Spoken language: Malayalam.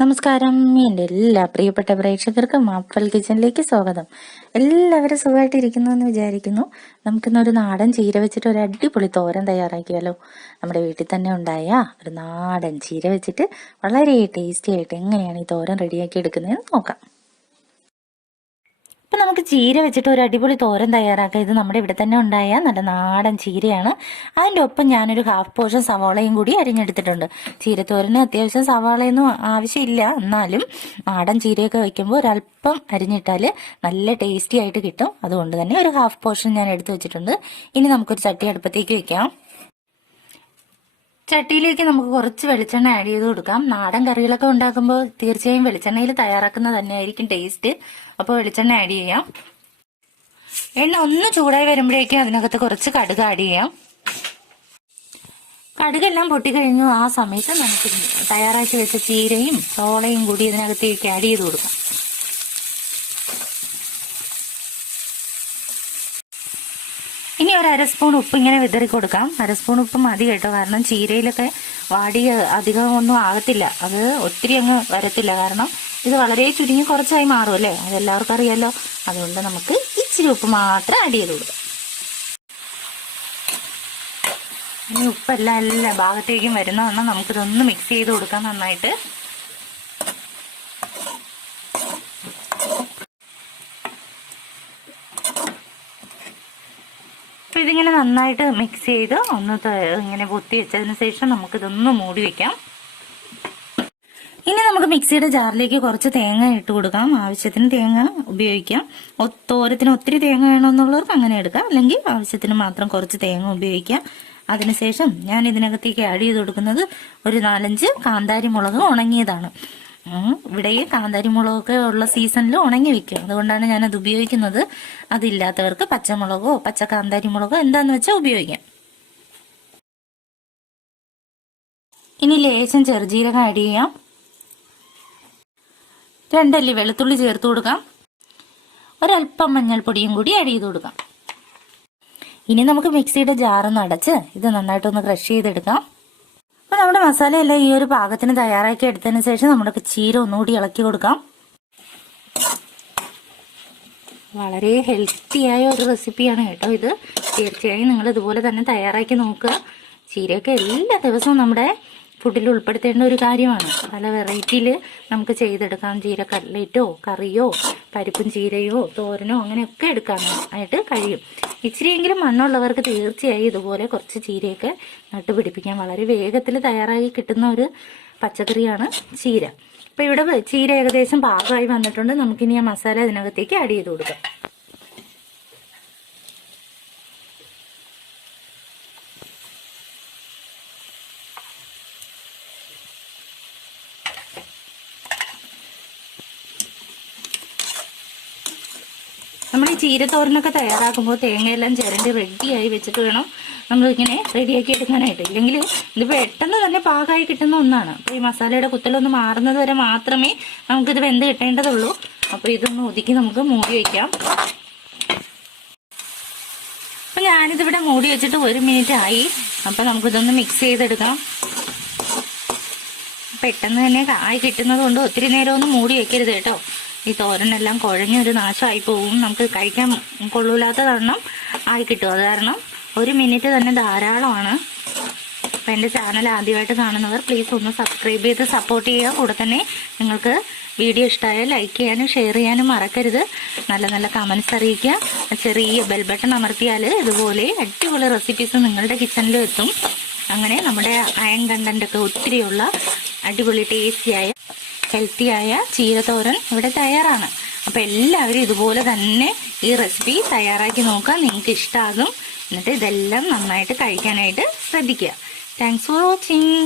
നമസ്കാരം. എൻ്റെ എല്ലാ പ്രിയപ്പെട്ട പ്രേക്ഷകർക്കും മാപ്പൽ കിച്ചണിലേക്ക് സ്വാഗതം. എല്ലാവരും സുഖമായിട്ടിരിക്കുന്നു എന്ന് വിചാരിക്കുന്നു. നമുക്കിന്നൊരു നാടൻ ചീര വെച്ചിട്ട് ഒരു അടിപൊളി തോരൻ തയ്യാറാക്കിയാലോ. നമ്മുടെ വീട്ടിൽ തന്നെ ഉണ്ടായ ഒരു നാടൻ ചീര വെച്ചിട്ട് വളരെ ടേസ്റ്റി ആയിട്ട് എങ്ങനെയാണ് ഈ തോരൻ റെഡിയാക്കി എടുക്കുന്നതെന്ന് നോക്കാം. അപ്പം നമുക്ക് ചീര വെച്ചിട്ട് ഒരു അടിപൊളി തോരൻ തയ്യാറാക്കാം. ഇത് നമ്മുടെ ഇവിടെ തന്നെ ഉണ്ടായ നല്ല നാടൻ ചീരയാണ്. അതിൻ്റെ ഒപ്പം ഞാനൊരു ഹാഫ് പോർഷൻ സവാളയും കൂടി അരിഞ്ഞെടുത്തിട്ടുണ്ട്. ചീരത്തോരന് അത്യാവശ്യം സവാളയൊന്നും ആവശ്യമില്ല, എന്നാലും നാടൻ ചീരയൊക്കെ വയ്ക്കുമ്പോൾ ഒരല്പം അരിഞ്ഞിട്ടാൽ നല്ല ടേസ്റ്റി ആയിട്ട് കിട്ടും. അതുകൊണ്ട് തന്നെ ഒരു ഹാഫ് പോർഷൻ ഞാൻ എടുത്തു വെച്ചിട്ടുണ്ട്. ഇനി നമുക്കൊരു ചട്ടി അടുപ്പത്തേക്ക് വെക്കാം. ചട്ടിയിലേക്ക് നമുക്ക് കുറച്ച് വെളിച്ചെണ്ണ ആഡ് ചെയ്ത് കൊടുക്കാം. നാടൻ കറികളൊക്കെ ഉണ്ടാക്കുമ്പോൾ തീർച്ചയായും വെളിച്ചെണ്ണയിൽ തയ്യാറാക്കുന്നത് തന്നെയായിരിക്കും ടേസ്റ്റ്. അപ്പോൾ വെളിച്ചെണ്ണ ആഡ് ചെയ്യാം. എണ്ണ ഒന്ന് ചൂടായി വരുമ്പോഴേക്കും അതിനകത്ത് കുറച്ച് കടുക് ആഡ് ചെയ്യാം. കടുകെല്ലാം പൊട്ടിക്കഴിഞ്ഞു ആ സമയത്ത് നമുക്ക് തയ്യാറാക്കി വെച്ച ചീരയും സോളയും കൂടി ഇതിനകത്തേക്ക് ആഡ് ചെയ്ത് കൊടുക്കാം. ഇനി ഒരു അര സ്പൂൺ ഉപ്പ് ഇങ്ങനെ വിതറി കൊടുക്കാം. അര സ്പൂൺ ഉപ്പ് മതി കേട്ടോ, കാരണം ചീരയിലൊക്കെ വാടി അധികം ഒന്നും ആകത്തില്ല, അത് ഒത്തിരി അങ്ങ് വരത്തില്ല. കാരണം ഇത് വളരെ ചുരുങ്ങി കുറച്ചായി മാറും അല്ലേ, അതെല്ലാവർക്കും അറിയാലോ. അതുകൊണ്ട് നമുക്ക് ഇച്ചിരി ഉപ്പ് മാത്രം ആഡ് ചെയ്ത് കൊടുക്കാം. ഇനി ഉപ്പെല്ലാം എല്ലാ ഭാഗത്തേക്കും വരുന്നതാണ്. നമുക്കിതൊന്ന് മിക്സ് ചെയ്ത് കൊടുക്കാം നന്നായിട്ട്. അപ്പോൾ ഇതിങ്ങനെ നന്നായിട്ട് മിക്സ് ചെയ്ത് ഒന്ന് ഇങ്ങനെ പൊത്തി വെച്ചതിന് ശേഷം നമുക്കിതൊന്ന് മൂടി വെക്കാം. ഇനി നമുക്ക് മിക്സിയുടെ ജാറിലേക്ക് കുറച്ച് തേങ്ങ ഇട്ട് കൊടുക്കാം. ആവശ്യത്തിന് തേങ്ങ ഉപയോഗിക്കാം. തോരത്തിന് ഒത്തിരി തേങ്ങ വേണമെന്നുള്ളവർക്ക് അങ്ങനെ എടുക്കാം, അല്ലെങ്കിൽ ആവശ്യത്തിന് മാത്രം കുറച്ച് തേങ്ങ ഉപയോഗിക്കാം. അതിനുശേഷം ഞാൻ ഇതിനകത്തേക്ക് ആഡ് ചെയ്ത് കൊടുക്കുന്നത് ഒരു 4-5 കാന്താരി മുളക് ഉണങ്ങിയതാണ്. ഇവിടെ കാന്താരി മുളകൊക്കെ ഉള്ള സീസണിൽ ഉണങ്ങി വെക്കും, അതുകൊണ്ടാണ് ഞാനത് ഉപയോഗിക്കുന്നത്. അതില്ലാത്തവർക്ക് പച്ചമുളകോ പച്ച കാന്താരി മുളകോ എന്താന്ന് വെച്ചാൽ ഉപയോഗിക്കാം. ഇനി ലേശം ചെറുജീരകം ആഡ് ചെയ്യാം. 2 അല്ലി വെളുത്തുള്ളി ചേർത്ത് കൊടുക്കാം. ഒരല്പം മഞ്ഞൾപ്പൊടിയും കൂടി ആഡ് ചെയ്ത് കൊടുക്കാം. ഇനി നമുക്ക് മിക്സിയുടെ ജാറൊന്ന് അടച്ച് ഇത് നന്നായിട്ടൊന്ന് ക്രഷ് ചെയ്തെടുക്കാം. അപ്പോൾ നമ്മുടെ മസാലയെല്ലാം ഈ ഒരു പാകത്തിന് തയ്യാറാക്കി എടുത്തതിന് ശേഷം നമ്മുടെ ചീര ഒന്നുകൂടി ഇളക്കി കൊടുക്കാം. വളരെ ഹെൽത്തിയായ ഒരു റെസിപ്പിയാണ് കേട്ടോ ഇത്. തീർച്ചയായും നിങ്ങൾ ഇതുപോലെ തന്നെ തയ്യാറാക്കി നോക്കുക. ചീരയൊക്കെ എല്ലാ ദിവസവും നമ്മുടെ ഫുഡിൽ ഉൾപ്പെടുത്തേണ്ട ഒരു കാര്യമാണ്. പല വെറൈറ്റിയിൽ നമുക്ക് ചെയ്തെടുക്കാം. ചീര കട്ട്ലേറ്റോ കറിയോ പരിപ്പും ചീരയോ തോരനോ അങ്ങനെയൊക്കെ എടുക്കാനായിട്ട് കഴിയും. ഇച്ചിരിയെങ്കിലും മണ്ണുള്ളവർക്ക് തീർച്ചയായും ഇതുപോലെ കുറച്ച് ചീരയൊക്കെ നട്ടുപിടിപ്പിക്കാം. വളരെ വേഗത്തിൽ തയ്യാറായി കിട്ടുന്ന ഒരു പച്ചക്കറിയാണ് ചീര. അപ്പോൾ ഇവിടെ ചീര ഏകദേശം പാകമായി വന്നിട്ടുണ്ട്. നമുക്കിനി ആ മസാല ഇതിനകത്തേക്ക് ആഡ് ചെയ്ത് കൊടുക്കാം. നമ്മൾ ഈ ചീരത്തോരനൊക്കെ തയ്യാറാക്കുമ്പോൾ തേങ്ങയെല്ലാം ചിരണ്ടി റെഡിയായി വെച്ചിട്ട് വേണം നമ്മളിങ്ങനെ റെഡിയാക്കി എടുക്കാനായിട്ട്. ഇല്ലെങ്കിൽ ഇത് പെട്ടെന്ന് തന്നെ പാകമായി കിട്ടുന്ന ഒന്നാണ്. അപ്പോൾ ഈ മസാലയുടെ കുത്തലൊന്ന് മാറുന്നത് വരെ മാത്രമേ നമുക്കിത് വെന്ത് കിട്ടേണ്ടതുള്ളൂ. അപ്പോൾ ഇതൊന്ന് ഒതുക്കി നമുക്ക് മൂടി വയ്ക്കാം. അപ്പം ഞാനിതിവിടെ മൂടി വെച്ചിട്ട് 1 മിനിറ്റ് ആയി. അപ്പം നമുക്കിതൊന്ന് മിക്സ് ചെയ്തെടുക്കാം. പെട്ടെന്ന് തന്നെ ആയി കിട്ടുന്നത് കൊണ്ട് ഒത്തിരി നേരമൊന്നും മൂടി വെക്കരുത് കേട്ടോ. ഈ തോരനെല്ലാം കുഴഞ്ഞൊരു നാശമായി പോകും, നമുക്ക് കഴിക്കാൻ കൊള്ളൂലാത്ത കാരണം ആയി കിട്ടും. അത് കാരണം 1 മിനിറ്റ് തന്നെ ധാരാളമാണ്. അപ്പം എൻ്റെ ചാനൽ ആദ്യമായിട്ട് കാണുന്നവർ പ്ലീസ് ഒന്ന് സബ്സ്ക്രൈബ് ചെയ്ത് സപ്പോർട്ട് ചെയ്യുക. കൂടെ തന്നെ നിങ്ങൾക്ക് വീഡിയോ ഇഷ്ടമായാൽ ലൈക്ക് ചെയ്യാനും ഷെയർ ചെയ്യാനും മറക്കരുത്. നല്ല നല്ല കമൻസ് അറിയിക്കുക. ചെറിയ ബെൽ ബട്ടൺ അമർത്തിയാൽ ഇതുപോലെ അടിപൊളി റെസിപ്പീസ് നിങ്ങളുടെ കിച്ചണിലും എത്തും. അങ്ങനെ നമ്മുടെ അയൺ കണ്ടൻ്റൊക്കെ ഒത്തിരിയുള്ള അടിപൊളി ടേസ്റ്റിയായ ഹെൽത്തിയായ ചീരത്തോരൻ ഇവിടെ തയ്യാറാണ്. അപ്പോൾ എല്ലാവരും ഇതുപോലെ തന്നെ ഈ റെസിപ്പി തയ്യാറാക്കി നോക്കുക, നിങ്ങൾക്ക് ഇഷ്ടമാകും. എന്നിട്ട് ഇതെല്ലാം നന്നായിട്ട് കഴിക്കാനായിട്ട് ശ്രദ്ധിക്കുക. Thanks for watching.